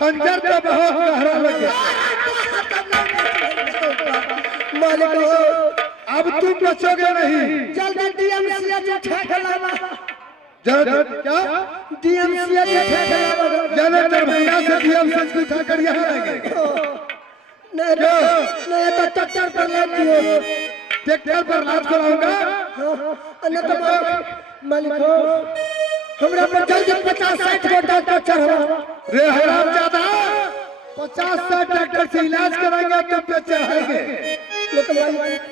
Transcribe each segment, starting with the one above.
खंजर तो बहुत गहरा लग गया। मालिक अब तुम बचोगे नहीं। जल्दी डीएमसीएच उठा के लावा। क्या डीएमसीएच जाने दरभंगा से डीएमसीएच को उठा कर यहाँ लाएंगे। नहीं तो ट्रैक्टर पर ले दियो। ट्रैक्टर पर लाद कर आऊंगा। अन्य तो मालिक हमरा पर जल्दी 50-60 को डॉक्टर चढ़ावा। रे हरामजादा 50-60 डॉक्टर से इलाज कराएंगे तुम पे चढ़ाएंगे। लेकिन मालिक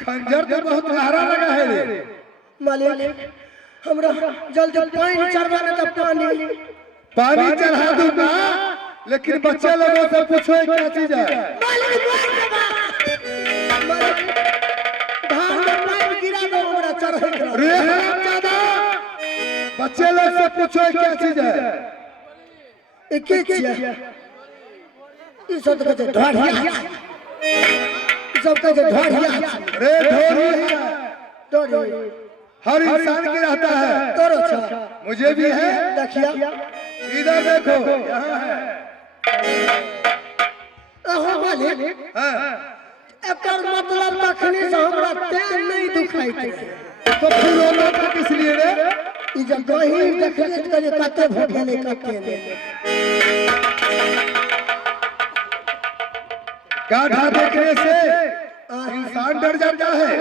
खंजर तो बहुत गहरा लगा है रे। मालिक हमरा जल्दी पानी चढ़वाना था। पानी चढ़ा दूंगा लेकिन बच्चे लोगों से पूछो क्या चीज है। धान में पानी गिरा दो हमरा चढ़ेगा। रे हरामजादा बच्चे लोग से पूछो क्या चीज है। एक इस सब का ढोढ़िया सब का ढोढ़िया रे ढोरी हर इंसान की रहता है। तोरो अच्छा मुझे भी है। देखिया इधर देखो यहाँ है। अहो मालिक हाँ। एकर मतलब तखनी से हमरा तेल नहीं दुखाई थे। तो फिर रोना था किस लिए रे। ई जब कहीं देखले करे कते भूखे नहीं कते नहीं। गाढ़ा देखने से इंसान डर जाता है।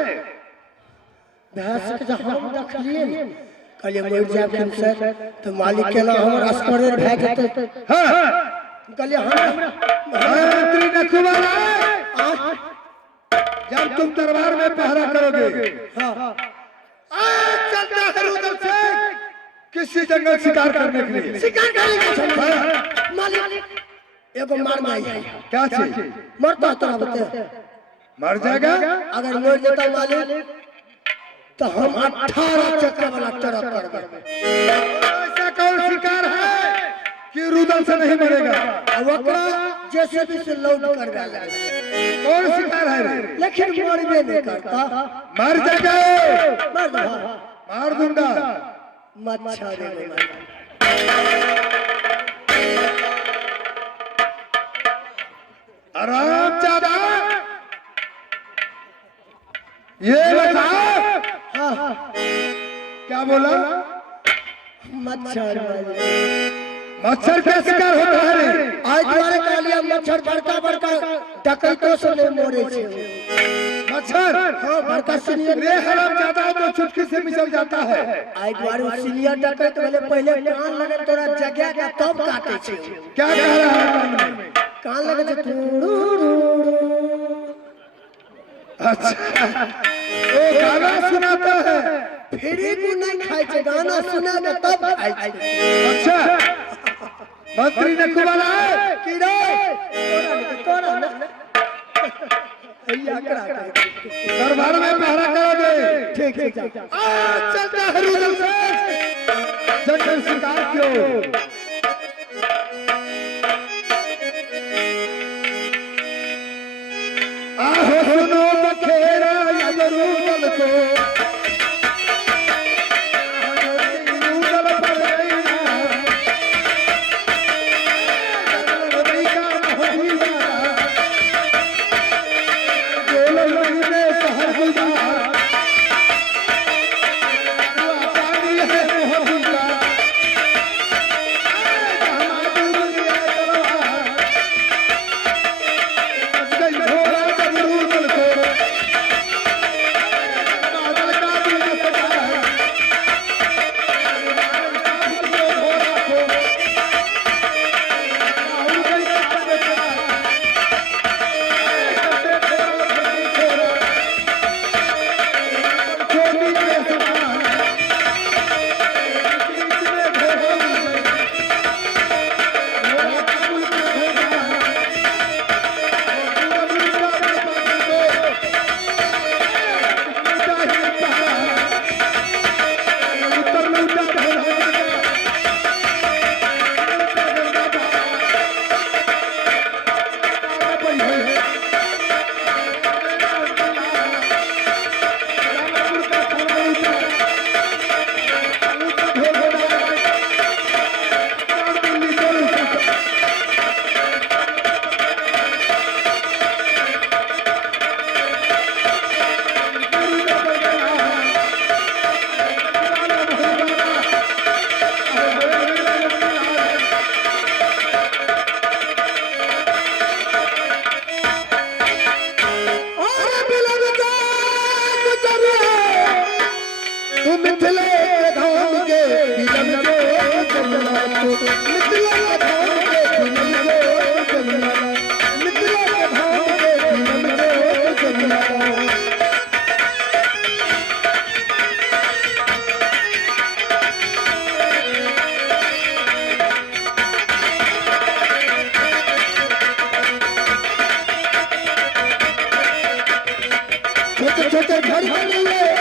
भैंस के जब हम रख लिए कल मर जाए तुमसे तो मालिक के ना हम अस्परे भेज देते। हाँ कल हम मंत्री नखुवाला जब तुम दरबार में पहरा करोगे। आज चलता है रुदल से किसी जंगल शिकार करने के लिए। शिकार करेंगे मालिक एगो मार माई क्या चीज मरता तोरा बते मर जाएगा। अगर मर जाता मालिक तो हम 18 चक्र वाला ट्रक करबे। ऐसा कौन शिकार है कि रुदल से नहीं मरेगा। अब ओकरा जेसीबी से लोड कर डाला। कौन शिकार है रे। लेकिन मरबे नहीं करता। मर जाएगा। मार दो मार दूंगा। मच्छर रे आराम ज्यादा ये बता। हां क्या बोला। मच्छर मच्छर का शिकार होता है रे। आज तुम्हारे कालिया मच्छर बड़का बड़का डकैतों से नहीं मोरे छे। मच्छर हां बड़का सीनियर रे हराम ज्यादा तो चुटकी से मिचल जाता है। आज तुम्हारे सीनियर डकैत पहले कान लगे तोरा जगह का तब काटे छे। क्या कह रहा है कान में। कान लगे छे। अच्छा वो गाना सुनाता है। फ्री को नहीं खाए छे गाना सुना के तब खाए छे। अच्छा मंत्री ने कुबाला है की रे तोरा ना भैया करा दरबार में पहरा करोगे। ठीक है जा आज चलता है रुदल से जंगल शिकार क्यों। आहो सुनो बखेरा या रुदल को। मिथिला के धाम के फिरन जोत जगमगा, मिथिला के धाम के फिरन जोत जगमगा। छोटे छोटे घर बन गए